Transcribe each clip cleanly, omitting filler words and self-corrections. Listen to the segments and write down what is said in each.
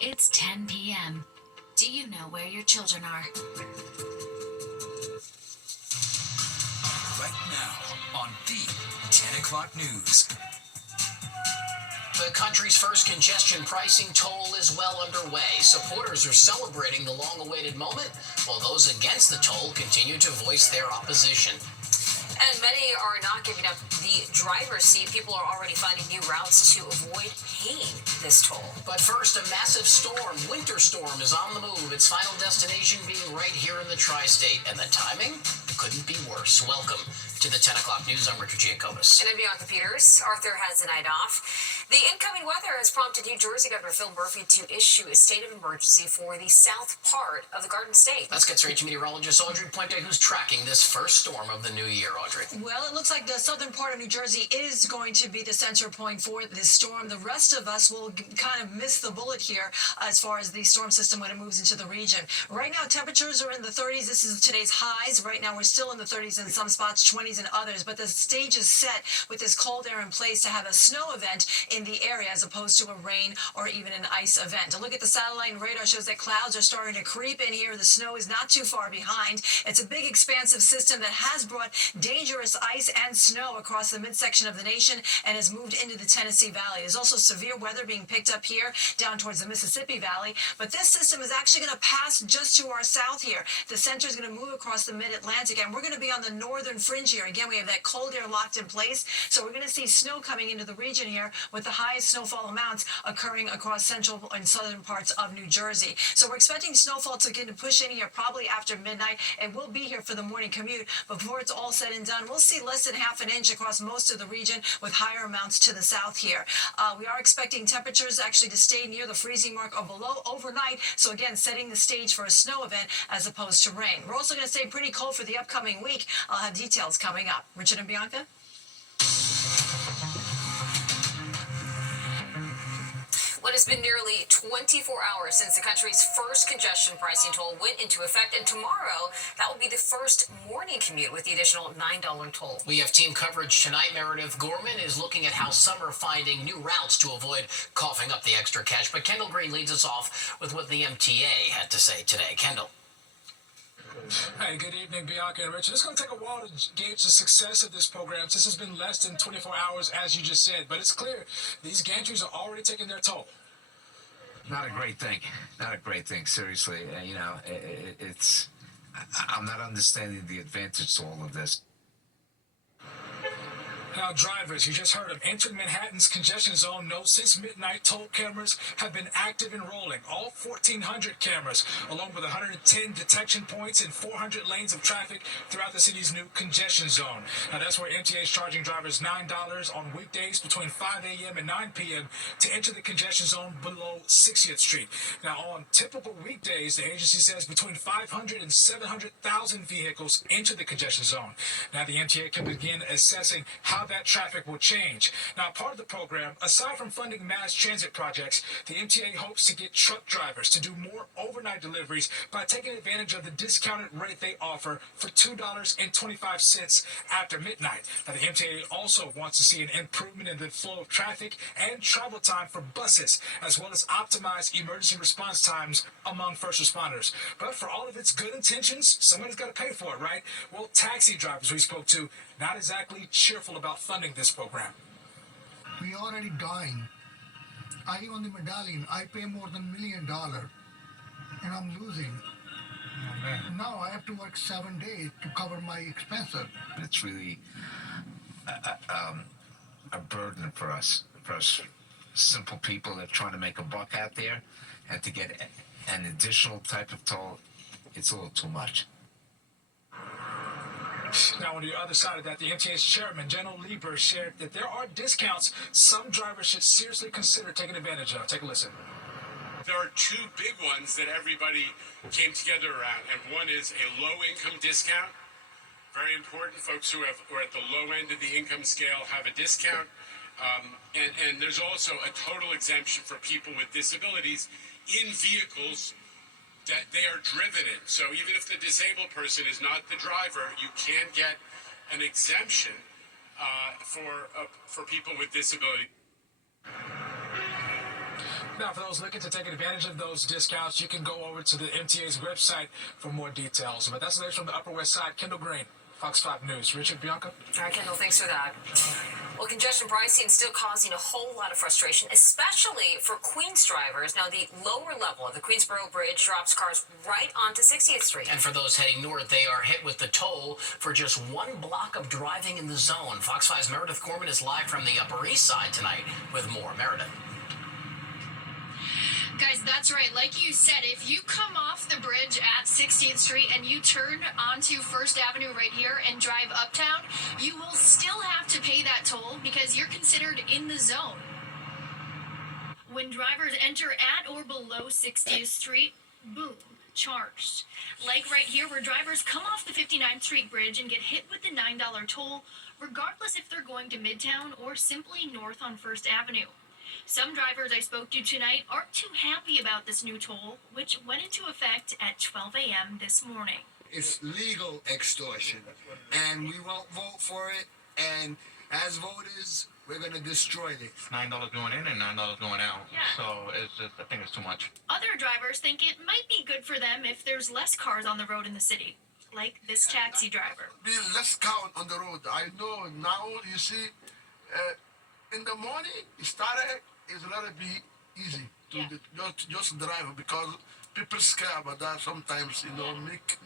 It's 10 p.m. Do you know where your children are? Right now on the 10 o'clock news. The country's first congestion pricing toll is well underway. Supporters are celebrating the long-awaited moment, while those against the toll continue to voice their opposition. And many are not giving up the driver's seat. People are already finding new routes to avoid paying this toll. But first, a massive storm, winter storm, is on the move. Its final destination being right here in the tri-state. And the timing couldn't be worse. Welcome to the 10 o'clock news. I'm Richard Giacobas. And I'm Bianca Peters. Arthur has the night off. The incoming weather has prompted New Jersey Governor Phil Murphy to issue a state of emergency for the south part of the Garden State. Let's get straight to meteorologist Audrey Puente, who's tracking this first storm of the new year. Audrey. Well, it looks like the southern part of New Jersey is going to be the center point for this storm. The rest of us will kind of miss the bullet here as far as the storm system when it moves into the region. Right now, temperatures are in the 30s. This is today's highs. Right now, we're still in the 30s in some spots, 20s in others. But the stage is set with this cold air in place to have a snow event in the area as opposed to a rain or even an ice event. A look at the satellite and radar shows that clouds are starting to creep in here. The snow is not too far behind. It's a big expansive system that has brought dangerous ice and snow across the midsection of the nation and has moved into the Tennessee Valley. There's also severe weather being picked up here down towards the Mississippi Valley. But this system is actually going to pass just to our south here. The center is going to move across the mid-Atlantic, and we're going to be on the northern fringe here. Again, we have that cold air locked in place. So we're going to see snow coming into the region here with the highest snowfall amounts occurring across central and southern parts of New Jersey. So we're expecting snowfall to begin to push in here probably after midnight. It will be here for the morning commute. But before it's all said and done, we'll see less than half an inch across most of the region with higher amounts to the south here. We are expecting temperatures actually to stay near the freezing mark or below overnight. So again, setting the stage for a snow event as opposed to rain. We're also going to stay pretty cold for the upcoming week. I'll have details coming up. Richard and Bianca? Well, it's been nearly 24 hours since the country's first congestion pricing toll went into effect, and tomorrow that will be the first morning commute with the additional $9 toll. We have team coverage tonight. Meredith Gorman is looking at how some are finding new routes to avoid coughing up the extra cash. But Kendall Green leads us off with what the MTA had to say today. Kendall. Hey, good evening, Bianca and Richard. It's going to take a while to gauge the success of this program since it's been less than 24 hours, as you just said. But it's clear these gantries are already taking their toll. Not a great thing. Not a great thing, seriously. It's... I'm not understanding the advantage to all of this. Now, drivers, you just heard them. Entering Manhattan's congestion zone, no since midnight, toll cameras have been active and rolling. All 1,400 cameras, along with 110 detection points and 400 lanes of traffic throughout the city's new congestion zone. Now, that's where MTA is charging drivers $9 on weekdays between 5 a.m. and 9 p.m. to enter the congestion zone below 60th Street. Now, on typical weekdays, the agency says between 500 and 700,000 vehicles enter the congestion zone. Now, the MTA can begin assessing how that traffic will change. Now, part of the program, aside from funding mass transit projects, the MTA hopes to get truck drivers to do more overnight deliveries by taking advantage of the discounted rate they offer for $2.25 after midnight. Now, the MTA also wants to see an improvement in the flow of traffic and travel time for buses, as well as optimize emergency response times among first responders. But for all of its good intentions, somebody's got to pay for it, right? Well, taxi drivers we spoke to, not exactly cheerful about funding this program. We already dying. I on the medallion, I pay more than $1 million, and I'm losing. Oh, man. Now I have to work 7 days to cover my expenses. It's really a burden for us simple people that are trying to make a buck out there, and to get an additional type of toll, it's a little too much. Now, on the other side of that, the MTA's chairman, General Lieber, shared that there are discounts some drivers should seriously consider taking advantage of. Take a listen. There are two big ones that everybody came together around, and one is a low-income discount. Very important. Folks who are at the low end of the income scale have a discount. And there's also a total exemption for people with disabilities in vehicles that they are driven in. So even if the disabled person is not the driver, you can get an exemption for people with disability. Now, for those looking to take advantage of those discounts, you can go over to the MTA's website for more details. But that's the latest from the Upper West Side. Kendall Green, Fox 5 News. Richard, Bianca? All right, Kendall, thanks for that. Well, congestion pricing is still causing a whole lot of frustration, especially for Queens drivers. Now, the lower level of the Queensboro Bridge drops cars right onto 60th Street. And for those heading north, they are hit with the toll for just one block of driving in the zone. Fox 5's Meredith Corman is live from the Upper East Side tonight with more. Meredith. Guys, that's right. Like you said, if you come off the bridge at 60th Street and you turn onto First Avenue right here and drive uptown, you will still have to pay that toll because you're considered in the zone. When drivers enter at or below 60th Street, boom, charged. Like right here where drivers come off the 59th Street Bridge and get hit with the $9 toll, regardless if they're going to Midtown or simply north on First Avenue. Some drivers I spoke to tonight aren't too happy about this new toll, which went into effect at 12 a.m. this morning. It's legal extortion, and we won't vote for it. And as voters, we're going to destroy it. It's $9 going in and $9 going out. Yeah. So it's just, I think it's too much. Other drivers think it might be good for them if there's less cars on the road in the city, like this taxi driver. Be less count on the road. I know now, you see, in the morning, it started, it's a little bit easy to just drive because people scare about that sometimes,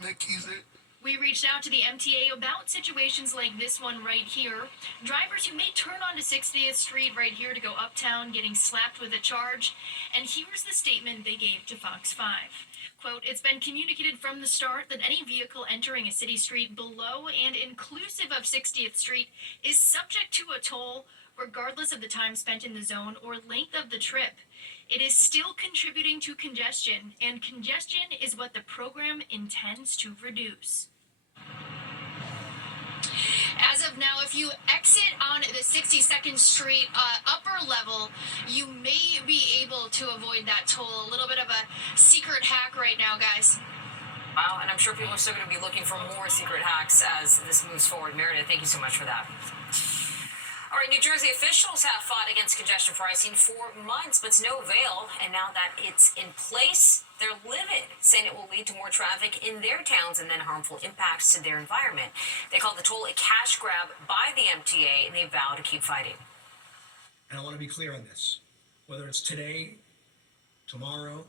make easy. We reached out to the MTA about situations like this one right here. Drivers who may turn onto 60th Street right here to go uptown getting slapped with a charge. And here's the statement they gave to Fox 5. Quote, "It's been communicated from the start that any vehicle entering a city street below and inclusive of 60th Street is subject to a toll regardless of the time spent in the zone or length of the trip. It is still contributing to congestion, and congestion is what the program intends to reduce." As of now, if you exit on the 62nd Street upper level, you may be able to avoid that toll. A little bit of a secret hack right now, guys. Wow, and I'm sure people are still going to be looking for more secret hacks as this moves forward. Meredith, thank you so much for that. All right, New Jersey officials have fought against congestion pricing for months, but to no avail. And now that it's in place, they're livid, saying it will lead to more traffic in their towns and then harmful impacts to their environment. They call the toll a cash grab by the MTA, and they vow to keep fighting. And I want to be clear on this. Whether it's today, tomorrow,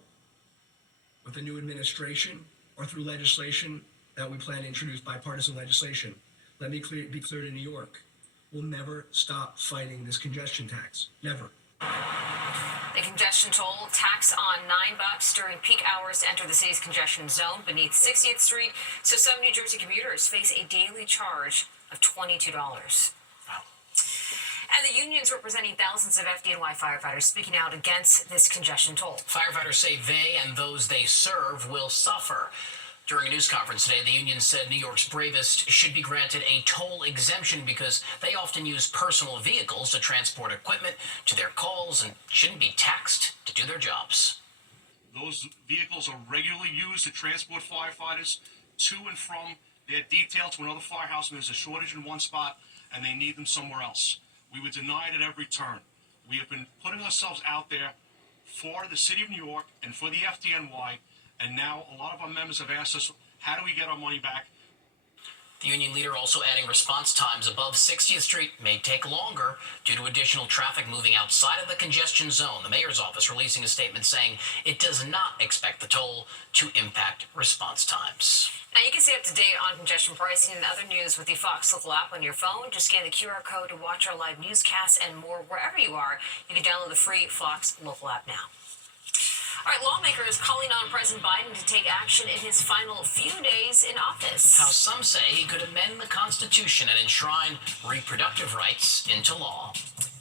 with the new administration, or through legislation that we plan to introduce, bipartisan legislation, let me be clear to New York. We'll never stop fighting this congestion tax. Never. The congestion toll tax on $9 during peak hours to enter the city's congestion zone beneath 60th Street. So some New Jersey commuters face a daily charge of $22. Wow. And the unions representing thousands of FDNY firefighters speaking out against this congestion toll. Firefighters say they and those they serve will suffer. During a news conference today, the union said New York's bravest should be granted a toll exemption because they often use personal vehicles to transport equipment to their calls and shouldn't be taxed to do their jobs. Those vehicles are regularly used to transport firefighters to and from their detail to another firehouse when there's a shortage in one spot and they need them somewhere else. We were denied at every turn. We have been putting ourselves out there for the city of New York and for the FDNY. And now a lot of our members have asked us, how do we get our money back? The union leader also adding response times above 60th Street may take longer due to additional traffic moving outside of the congestion zone. The mayor's office releasing a statement saying it does not expect the toll to impact response times. Now you can stay up to date on congestion pricing and other news with the Fox Local app on your phone. Just scan the QR code to watch our live newscasts and more wherever you are. You can download the free Fox Local app now. All right, lawmakers calling on President Biden to take action in his final few days in office. How some say he could amend the Constitution and enshrine reproductive rights into law.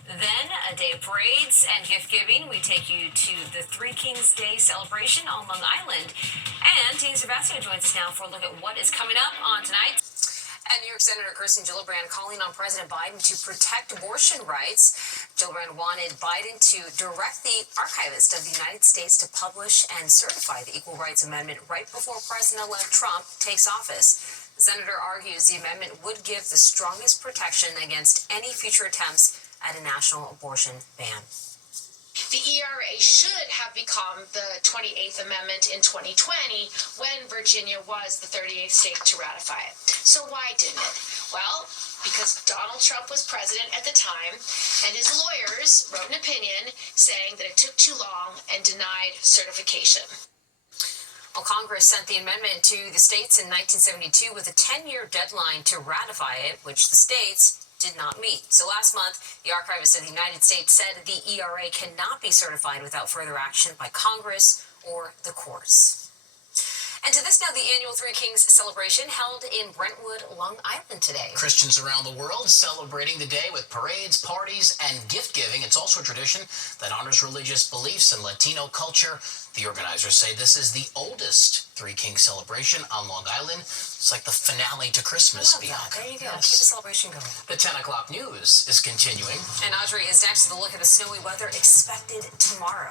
Then, a day of parades and gift giving. We take you to the Three Kings Day celebration on Long Island. And Tina Sebastian joins us now for a look at what is coming up on tonight. And New York Senator Kirsten Gillibrand calling on President Biden to protect abortion rights. Gillibrand wanted Biden to direct the archivist of the United States to publish and certify the Equal Rights Amendment right before President-elect Trump takes office. The senator argues the amendment would give the strongest protection against any future attempts at a national abortion ban. The ERA should have become the 28th Amendment in 2020 when Virginia was the 38th state to ratify it. So why didn't it? Well, because Donald Trump was president at the time, and his lawyers wrote an opinion saying that it took too long and denied certification. Well, Congress sent the amendment to the states in 1972 with a 10-year deadline to ratify it, which the states did not meet. So last month, the Archivist of the United States said the ERA cannot be certified without further action by Congress or the courts. And to this now, the annual Three Kings celebration held in Brentwood, Long Island today. Christians around the world celebrating the day with parades, parties, and gift giving. It's also a tradition that honors religious beliefs and Latino culture. The organizers say this is the oldest Three Kings celebration on Long Island. It's like the finale to Christmas, Bianca. There you go. Yes. Keep the celebration going. The 10 o'clock news is continuing. And Audrey is next with a look at the snowy weather expected tomorrow.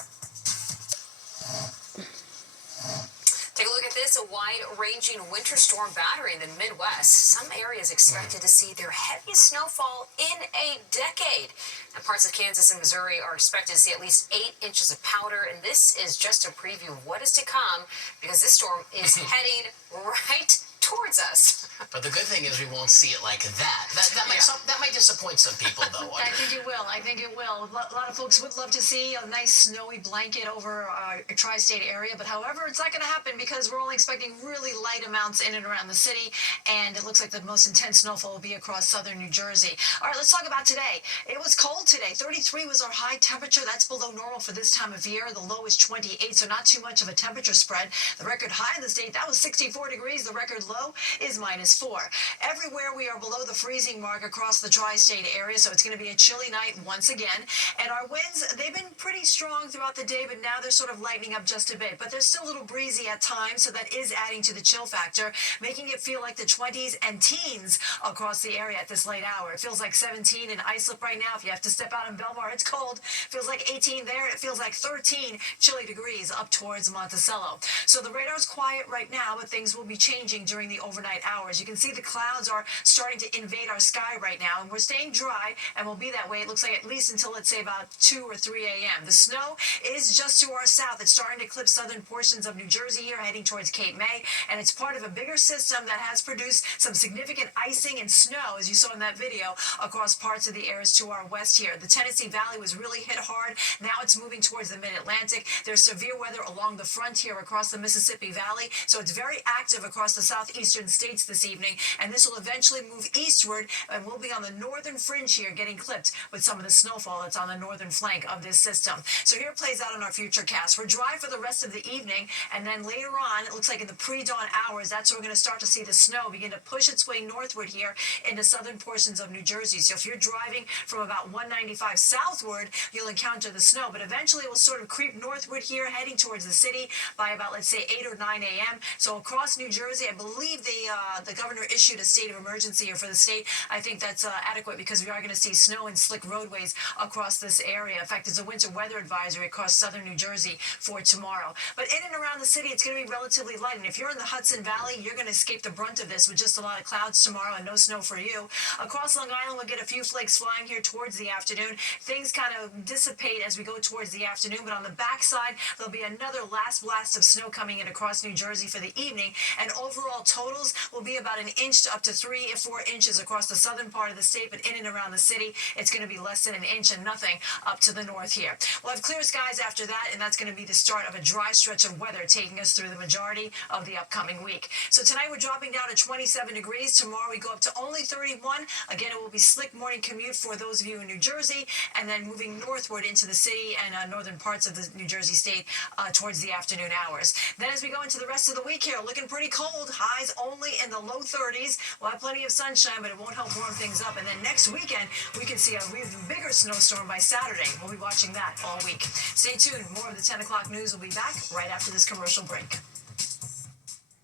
Take a look at this, a wide-ranging winter storm battery in the Midwest. Some areas expected to see their heaviest snowfall in a decade. And parts of Kansas and Missouri are expected to see at least 8 inches of powder. And this is just a preview of what is to come because this storm is heading right towards us. But the good thing is we won't see it like that. That might disappoint some people, though. I think it will. I think it will. A lot of folks would love to see a nice snowy blanket over a tri-state area, but however, it's not going to happen because we're only expecting really light amounts in and around the city, and it looks like the most intense snowfall will be across southern New Jersey. All right, let's talk about today. It was cold today. 33 was our high temperature. That's below normal for this time of year. The low is 28, so not too much of a temperature spread. The record high in the state, that was 64 degrees. The record low is -4. Everywhere we are below the freezing mark across the tri-state area, so it's going to be a chilly night once again. And our winds, they've been pretty strong throughout the day, but now they're sort of lightening up just a bit. But they're still a little breezy at times, so that is adding to the chill factor, making it feel like the 20s and teens across the area at this late hour. It feels like 17 in Islip right now. If you have to step out in Belmar, it's cold. Feels like 18 there. It feels like 13 chilly degrees up towards Monticello. So the radar's quiet right now, but things will be changing during the overnight hours. You can see the clouds are starting to invade our sky right now, and we're staying dry and will be that way, it looks like, at least until, let's say, about 2 or 3 a.m. The snow is just to our south. It's starting to eclipse southern portions of New Jersey here, heading towards Cape May, and it's part of a bigger system that has produced some significant icing and snow, as you saw in that video, across parts of the areas to our west here. The Tennessee Valley was really hit hard. Now it's moving towards the mid-Atlantic. There's severe weather along the frontier across the Mississippi Valley, so it's very active across the southeastern states this evening, and this will eventually move eastward, and we'll be on the northern fringe here, getting clipped with some of the snowfall that's on the northern flank of this system. So here it plays out in our future cast. We're dry for the rest of the evening, and then later on, it looks like in the pre-dawn hours, that's where we're going to start to see the snow begin to push its way northward here into southern portions of New Jersey. So if you're driving from about 195 southward, you'll encounter the snow, but eventually it will sort of creep northward here, heading towards the city by about, let's say, 8 or 9 a.m. So across New Jersey, I believe the governor issued a state of emergency here for the state. I think that's adequate because we are going to see snow and slick roadways across this area. In fact, there's a winter weather advisory across southern New Jersey for tomorrow. But in and around the city, it's going to be relatively light. And if you're in the Hudson Valley, you're going to escape the brunt of this with just a lot of clouds tomorrow and no snow for you. Across Long Island, we'll get a few flakes flying here towards the afternoon. Things kind of dissipate as we go towards the afternoon, but on the backside, there'll be another last blast of snow coming in across New Jersey for the evening. And overall totals will be about an inch to up to 3 or 4 inches across the southern part of the state, but in and around the city, it's going to be less than an inch and nothing up to the north here. We'll have clear skies after that, and that's going to be the start of a dry stretch of weather taking us through the majority of the upcoming week. So tonight we're dropping down to 27 degrees. Tomorrow we go up to only 31. Again, it will be slick morning commute for those of you in New Jersey, and then moving northward into the city and northern parts of the New Jersey state towards the afternoon hours. Then as we go into the rest of the week here, looking pretty cold. Highs only in the low 30s. We'll have plenty of sunshine, but it won't help warm things up. And then next weekend, we can see a even bigger snowstorm by Saturday. We'll be watching that all week. Stay tuned. More of the 10 o'clock news will be back right after this commercial break.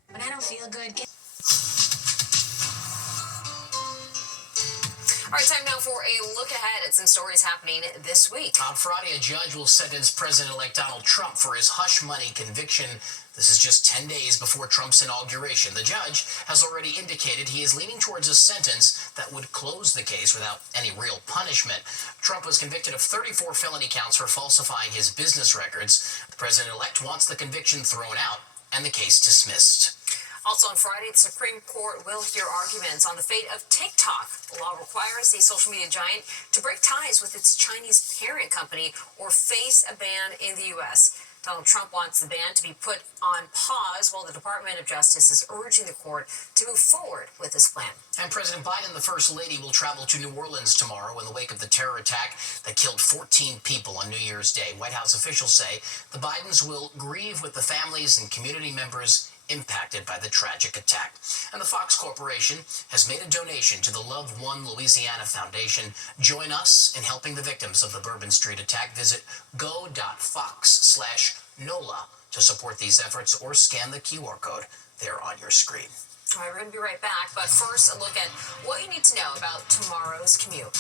When I don't feel good, All right, time now for a look ahead at some stories happening this week. On Friday, a judge will sentence President-elect Donald Trump for his hush money conviction. This is just 10 days before Trump's inauguration. The judge has already indicated he is leaning towards a sentence that would close the case without any real punishment. Trump was convicted of 34 felony counts for falsifying his business records. The president-elect wants the conviction thrown out and the case dismissed. Also on Friday, the Supreme Court will hear arguments on the fate of TikTok. The law requires the social media giant to break ties with its Chinese parent company or face a ban in the U.S. Donald Trump wants the ban to be put on pause while the Department of Justice is urging the court to move forward with this plan. And President Biden, the First Lady, will travel to New Orleans tomorrow in the wake of the terror attack that killed 14 people on New Year's Day. White House officials say the Bidens will grieve with the families and community members impacted by the tragic attack. And the Fox Corporation has made a donation to the Love One Louisiana Foundation. Join us in helping the victims of the Bourbon Street attack. Visit go.fox/NOLA to support these efforts or scan the QR code there on your screen. All right, we're going to be right back, but first a look at what you need to know about tomorrow's commute.